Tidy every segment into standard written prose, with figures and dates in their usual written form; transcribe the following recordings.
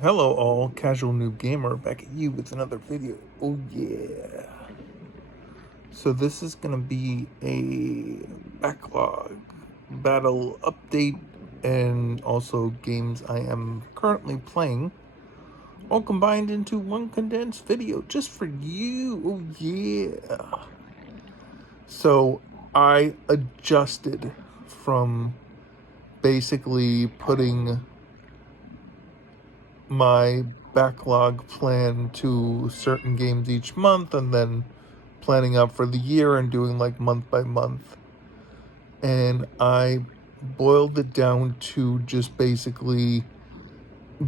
Hello all, Casual Noob Gamer back at you with another video. Oh yeah. So this is gonna be a backlog battle update and also games I am currently playing, all combined into one condensed video just for you. Oh yeah. So I adjusted from basically putting my backlog plan to certain games each month and then planning out for the year and doing like month by month. And I boiled it down to just basically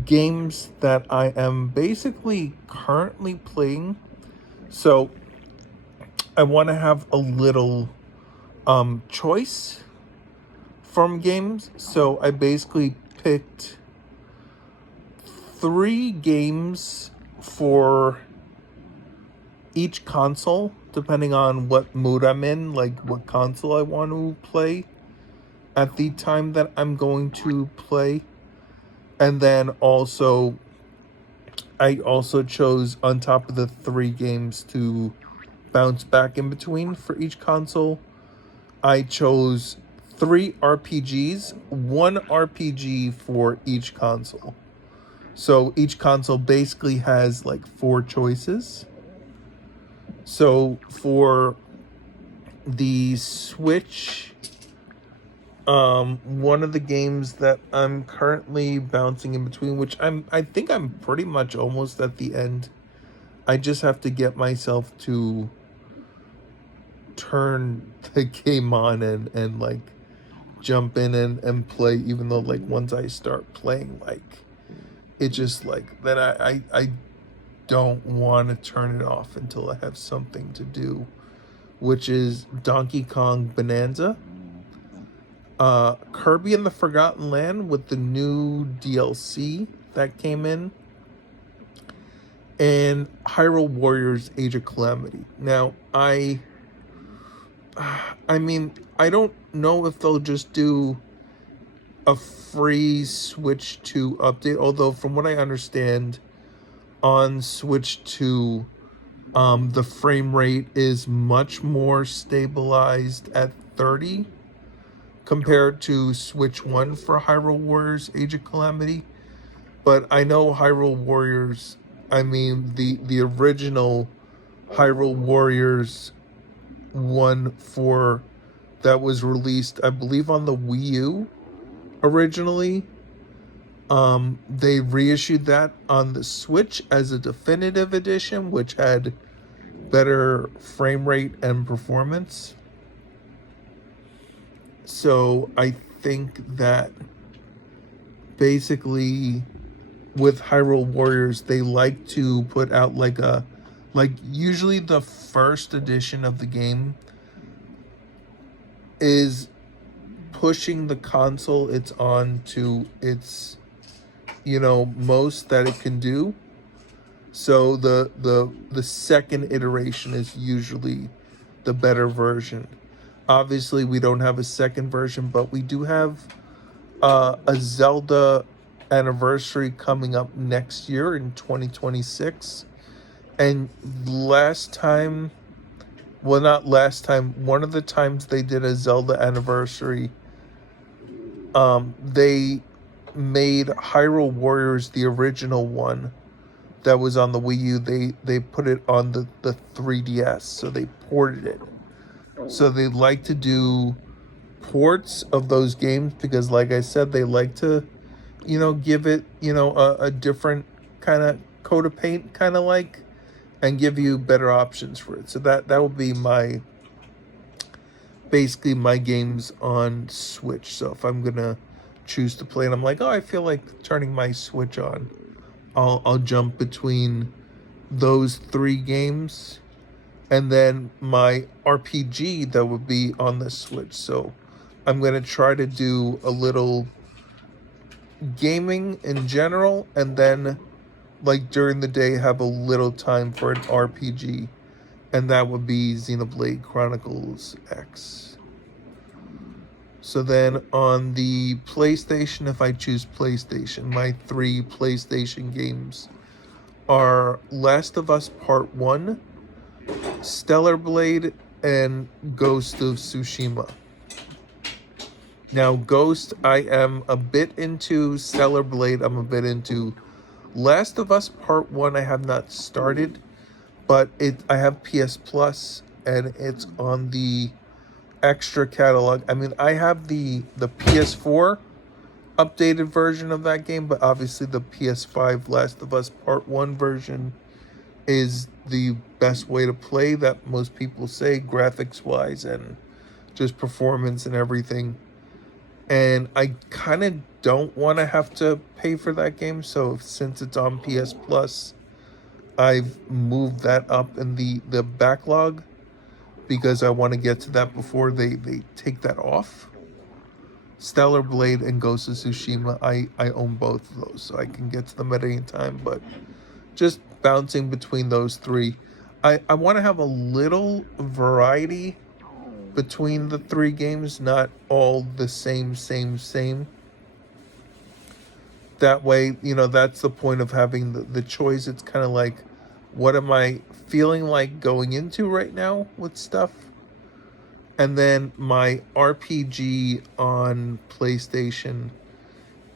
games that I am basically currently playing. So I want to have a little choice from games. So I basically picked 3 games for each console, depending on what mood I'm in, like what console I want to play at the time that I'm going to play. And then also, I also chose on top of the 3 games to bounce back in between for each console. I chose 3 RPGs, 1 RPG for each console. So each console basically has like 4 choices. So for the Switch, one of the games that I'm currently bouncing in between, which I think I'm pretty much almost at the end. I just have to get myself to turn the game on and like jump in and play, even though like once I start playing, like it just like then I don't want to turn it off until I have something to do, which is Donkey Kong Bonanza, Kirby and the Forgotten Land with the new DLC that came in, and Hyrule Warriors Age of Calamity. Now, I mean, I don't know if they'll just do a free Switch 2 update, although from what I understand, on Switch 2, the frame rate is much more stabilized at 30 compared to Switch 1 for Hyrule Warriors Age of Calamity. But I know Hyrule Warriors, I mean, the original Hyrule Warriors 1 for that was released, I believe, on the Wii U originally. They reissued that on the Switch as a definitive edition, which had better frame rate and performance. So I think that basically with Hyrule Warriors, they like to put out like usually the first edition of the game is pushing the console it's on to its most that it can do. So the second iteration is usually the better version. Obviously, we don't have a second version, but we do have a Zelda anniversary coming up next year in 2026. And last time, well, not last time, one of the times they did a Zelda anniversary, they made Hyrule Warriors, the original one that was on the Wii U, they put it on the 3DS, so they ported it. So they like to do ports of those games because, like I said, they like to, give it, a different kind of coat of paint, kind of like, and give you better options for it. So that would be basically my games on Switch. So if I'm gonna choose to play and I'm like, oh, I feel like turning my Switch on, I'll jump between those 3 games, and then my RPG that would be on the Switch. So I'm gonna try to do a little gaming in general, and then like during the day have a little time for an RPG, and that would be Xenoblade Chronicles X. So then on the PlayStation, if I choose PlayStation, my 3 PlayStation games are Last of Us Part 1, Stellar Blade, and Ghost of Tsushima. Now, Ghost, I am a bit into. Stellar Blade, I'm a bit into. Last of Us Part 1, I have not started, but I have PS Plus, and it's on the extra catalog. I mean, I have the PS4 updated version of that game, but obviously the PS5 Last of Us Part 1 version is the best way to play, that most people say, graphics wise and just performance and everything. And I kind of don't want to have to pay for that game, so since it's on PS Plus, I've moved that up in the backlog, because I want to get to that before they take that off. Stellar Blade and Ghost of Tsushima, I own both of those, so I can get to them at any time, but just bouncing between those 3. I want to have a little variety between the 3 games, not all the same. That way, that's the point of having the choice. It's kind of like, what am I feeling like going into right now with stuff? And then my RPG on PlayStation,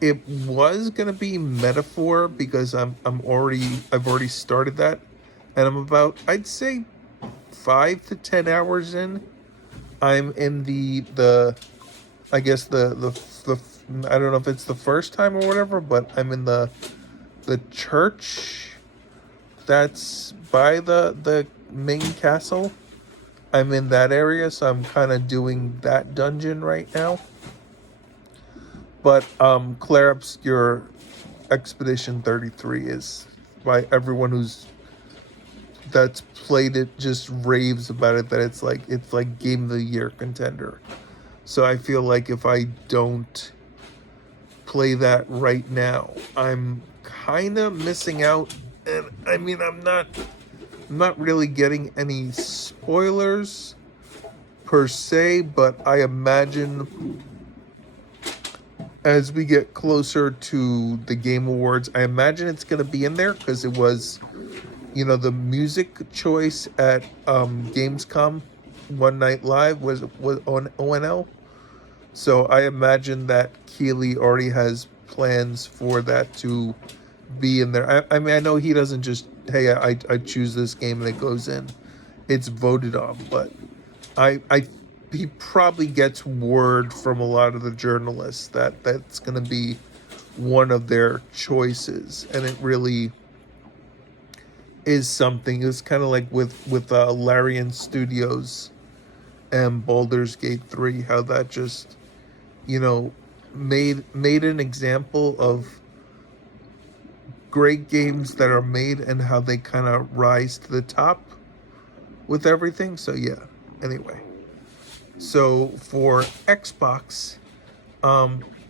it was gonna be Metaphor, because I've already started that, and I'm about, I'd say, 5 to 10 hours in. I'm in the I guess the I don't know if it's the first time or whatever, but I'm in the church that's by the main castle. I'm in that area, so I'm kind of doing that dungeon right now. But Claire Obscure Expedition 33 is, by everyone that's played it, just raves about it, that it's like Game of the Year contender. So I feel like if I don't play that right now, I'm kind of missing out. And I mean, I'm not really getting any spoilers per se, but I imagine as we get closer to the Game Awards, I imagine it's going to be in there, because it was, the music choice at Gamescom One Night Live was on ONL. So I imagine that Keeley already has plans for that to be in there. I mean, I know he doesn't just, hey, I choose this game and it goes in. It's voted on, but he probably gets word from a lot of the journalists that that's going to be one of their choices, and it really is something. It's kind of like with Larian Studios and Baldur's Gate 3, how that just, made an example of great games that are made and how they kind of rise to the top with everything. So yeah, anyway. So for Xbox,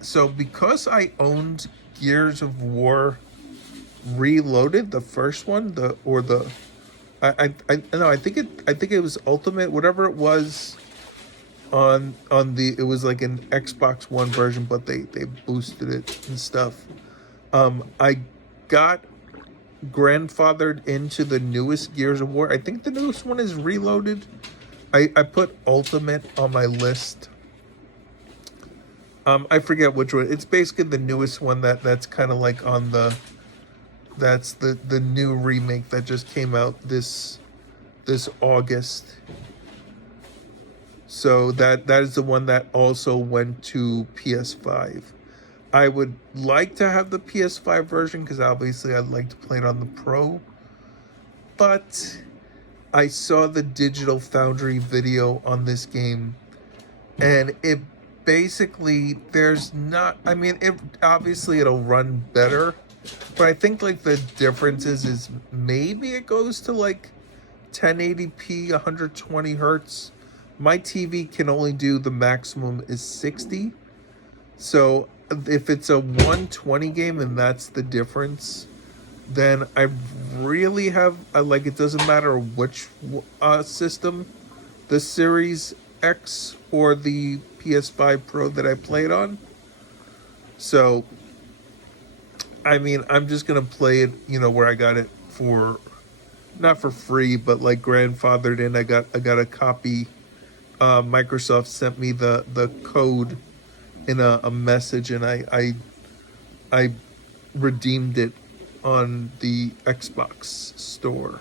so because I owned Gears of War Reloaded, the first one, I think it was Ultimate, whatever it was, it was like an Xbox One version, but they boosted it and stuff. I got grandfathered into the newest Gears of War. I think the newest one is Reloaded. I put Ultimate on my list. I forget which one. It's basically the newest one that's kind of like on that's the new remake that just came out this August. So that is the one that also went to PS5. I would like to have the PS5 version, because obviously I'd like to play it on the Pro. But I saw the Digital Foundry video on this game, and it basically, obviously it'll run better, but I think like the difference is maybe it goes to like 1080p, 120 hertz. My TV can only do, the maximum is 60. So if it's a 120 game and that's the difference, then I really have, it doesn't matter which system, the Series X or the PS5 Pro that I played on. So, I mean, I'm just gonna play it, where I got it for not for free, but like grandfathered in. I got a copy. Microsoft sent me the code in a message, and I redeemed it on the Xbox store.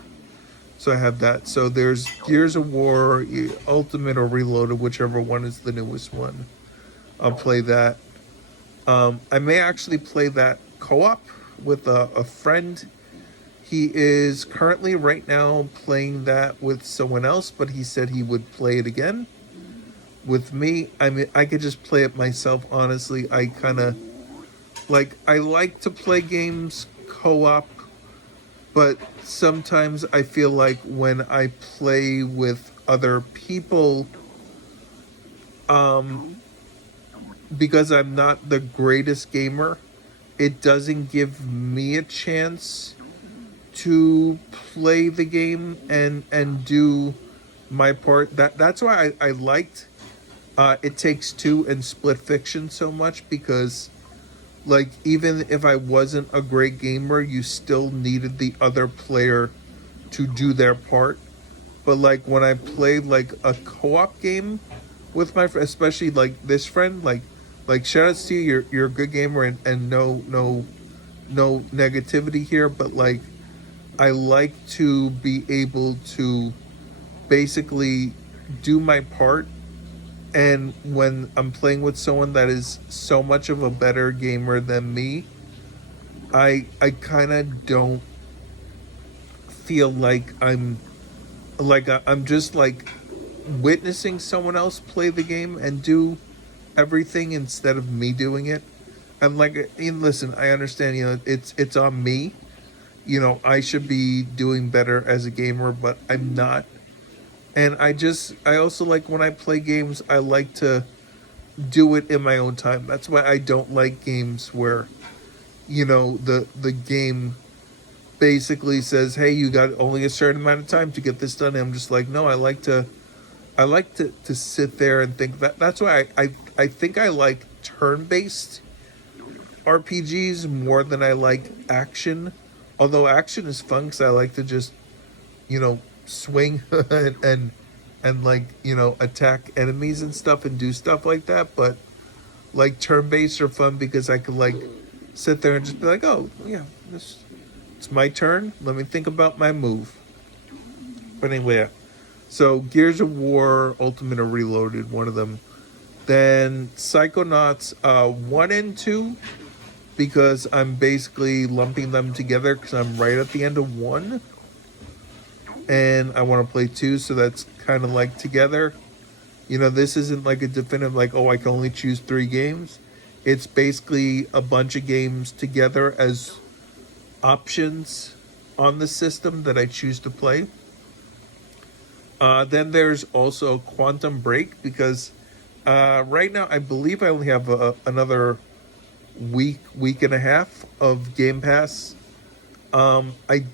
So I have that. So there's Gears of War, Ultimate or Reloaded, whichever one is the newest one. I'll play that. I may actually play that co-op with a friend. He is currently right now playing that with someone else, but he said he would play it again with me. I mean, I could just play it myself, honestly. I kind of I like to play games co-op, but sometimes I feel like when I play with other people, because I'm not the greatest gamer, it doesn't give me a chance to play the game and do my part. That's why I liked It Takes Two and Split Fiction so much, because even if I wasn't a great gamer, you still needed the other player to do their part. But when I played a co-op game with my friend, especially this friend, shout outs to you, you're a good gamer, and no negativity here, but I like to be able to basically do my part. And when I'm playing with someone that is so much of a better gamer than me, I kind of don't feel like I'm just witnessing someone else play the game and do everything instead of me doing it. I'm listen, I understand, it's on me. I should be doing better as a gamer, but I'm not. And I also when I play games, I like to do it in my own time. That's why I don't like games where, the game basically says, "Hey, you got only a certain amount of time to get this done." And I'm just no, I like to sit there and think. That's why I think I like turn-based RPGs more than I like action. Although action is fun, because I like to just, swing and attack enemies and stuff and do stuff like that. But turn-based are fun because I could sit there and just be oh yeah, it's my turn. Let me think about my move. But anyway, yeah. So Gears of War, Ultimate or Reloaded, one of them. Then Psychonauts 1 and 2, because I'm basically lumping them together because I'm right at the end of 1. And I want to play 2, so that's kind of together. This isn't a definitive oh, I can only choose 3 games. It's basically a bunch of games together as options on the system that I choose to play. Then there's also Quantum Break, because right now I believe I only have another week and a half of Game Pass. I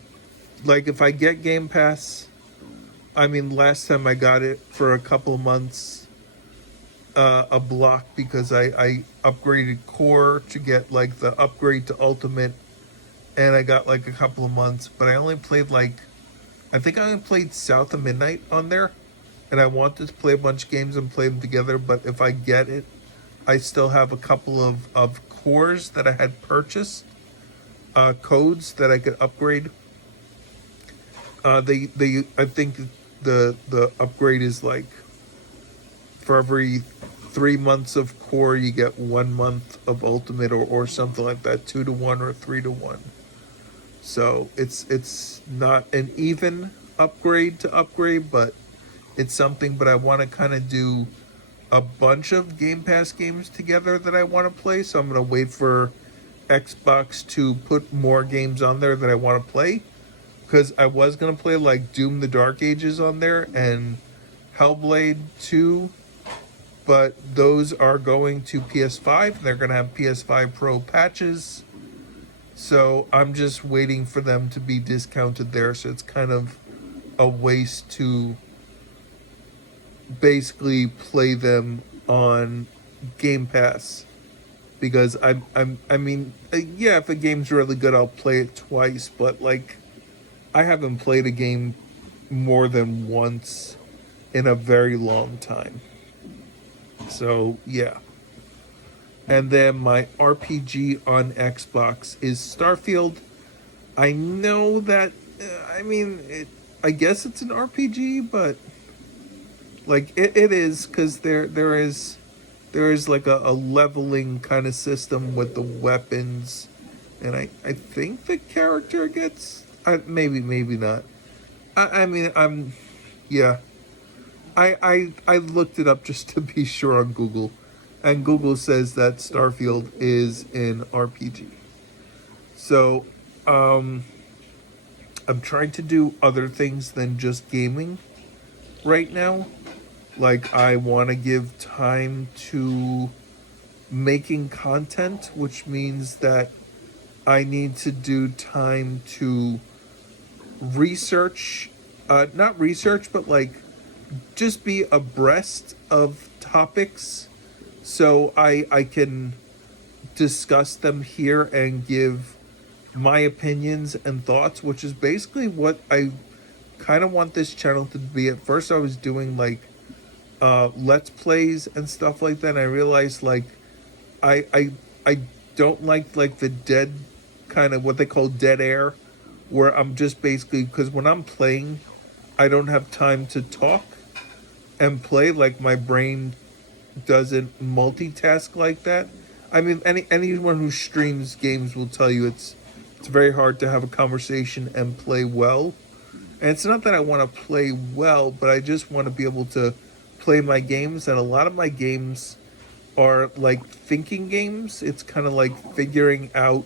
if I get Game Pass, I mean, last time I got it for a couple months, a block, because I upgraded Core to get the upgrade to Ultimate, and I got a couple of months, but I only played I think I only played South of Midnight on there, and I wanted to play a bunch of games and play them together. But if I get it, I still have a couple of cores that I had purchased, codes that I could upgrade. I think the upgrade is for every 3 months of core, you get 1 month of Ultimate, or something like that, 2-to-1 or 3-to-1. So it's not an even upgrade to upgrade, but it's something. But I want to kind of do a bunch of Game Pass games together that I want to play. So I'm going to wait for Xbox to put more games on there that I want to play. Because I was going to play Doom the Dark Ages on there and Hellblade 2. But those are going to PS5. They're going to have PS5 Pro patches. So I'm just waiting for them to be discounted there. So it's kind of a waste to basically play them on Game Pass because I mean, yeah, if a game's really good, I'll play it twice. But like, I haven't played a game more than once in a very long time. So yeah. And then my RPG on Xbox is Starfield. I know that. I mean, I guess it's an RPG, but like it is because there is like a leveling kind of system with the weapons, and I think the character gets maybe not. I mean yeah. I looked it up just to be sure on Google, and Google says that Starfield is an RPG. So I'm trying to do other things than just gaming right now. Like, I want to give time to making content, which means that I need to do time to research, not research, but like just be abreast of topics so I can discuss them here and give my opinions and thoughts, which is basically what I kind of want this channel to be. At first I was doing like let's plays and stuff like that, and I realized like I don't like the dead kind of what they call dead air, where I'm just basically, because when I'm playing I don't have time to talk and play. Like, my brain doesn't multitask like that. I mean, anyone who streams games will tell you it's very hard to have a conversation and play well. And it's not that I want to play well, but I just want to be able to play my games. And a lot of my games are like thinking games. It's kind of like figuring out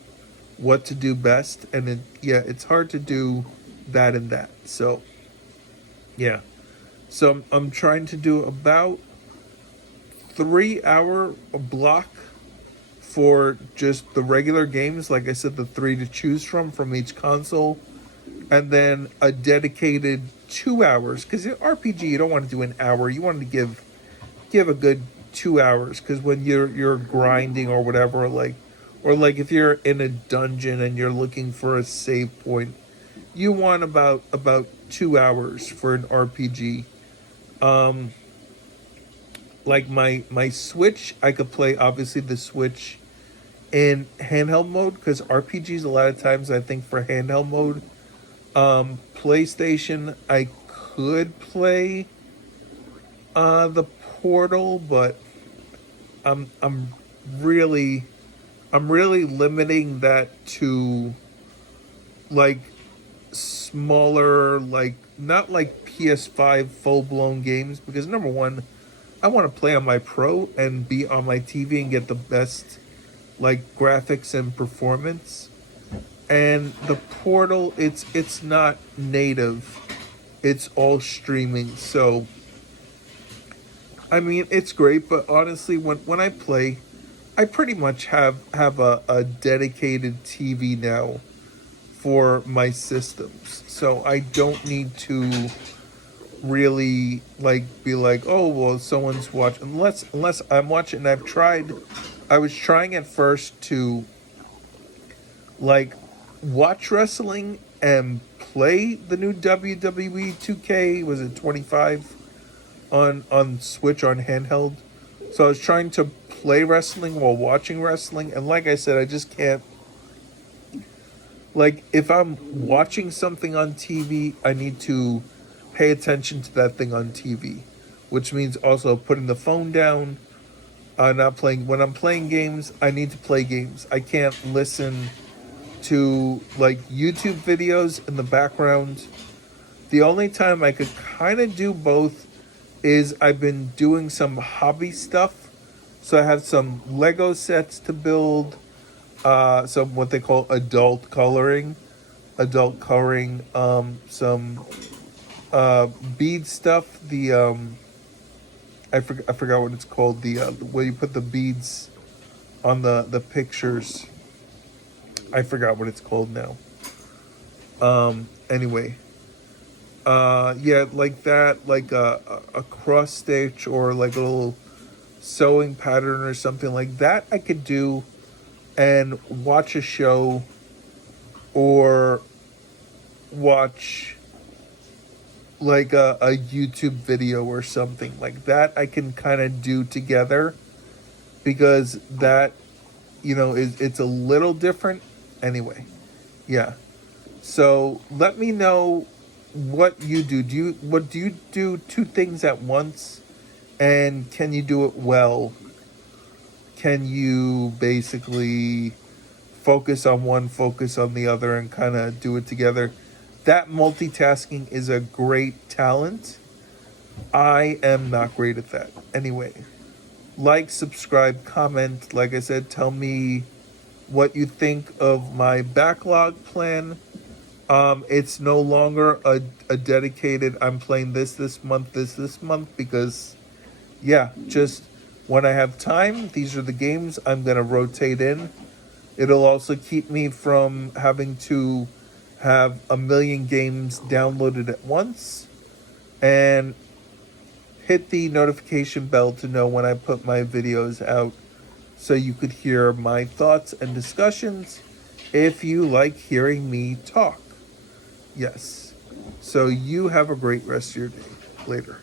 what to do best. And it's hard to do that and that. So, yeah. So I'm trying to do about 3 hour block for just the regular games. Like I said, the three to choose from each console, and then a dedicated 2 hours, because in RPG you don't want to do an hour. You want to give a good 2 hours, because when you're grinding or whatever, like, or like if you're in a dungeon and you're looking for a save point, you want about 2 hours for an RPG. Like my Switch, I could play obviously the Switch in handheld mode, because RPGs a lot of times I think for handheld mode. PlayStation, I could play the Portal, but I'm really limiting that to like smaller, like not like PS5 full blown games, because number one, I want to play on my Pro and be on my TV and get the best like graphics and performance. And the Portal, it's not native. It's all streaming. So I mean, it's great, but honestly, when I play, I pretty much have a dedicated TV now for my systems. So I don't need to really like be like, oh well, someone's watching, unless I'm watching. And I was trying at first to like watch wrestling and play the new WWE 2K, was it 25 on Switch on handheld. So I was trying to play wrestling while watching wrestling, and like I said, I just can't. Like, if I'm watching something on TV, I need to pay attention to that thing on TV, which means also putting the phone down. Not playing when I'm playing games. I need to play games. I can't listen to like YouTube videos in the background. The only time I could kind of do both is I've been doing some hobby stuff. So I have some Lego sets to build, some what they call adult coloring, some bead stuff. I forgot what it's called. Where you put the beads on the pictures. I forgot what it's called now. Anyway, Yeah, like that, like a cross stitch or like a little sewing pattern or something like that, I could do and watch a show or watch like a YouTube video or something like that. I can kind of do together because that, is it's a little different anyway. Yeah. So let me know what you do. Do you do two things at once? And can you do it well? Can you basically focus on one, focus on the other, and kind of do it together? That multitasking is a great talent. I am not great at that. Anyway, like, subscribe, comment. Like I said, tell me what you think of my backlog plan. It's no longer a dedicated, I'm playing this month, this month, because, yeah, just when I have time, these are the games I'm going to rotate in. It'll also keep me from having to have a million games downloaded at once. And hit the notification bell to know when I put my videos out so you could hear my thoughts and discussions if you like hearing me talk. Yes. So you have a great rest of your day. Later.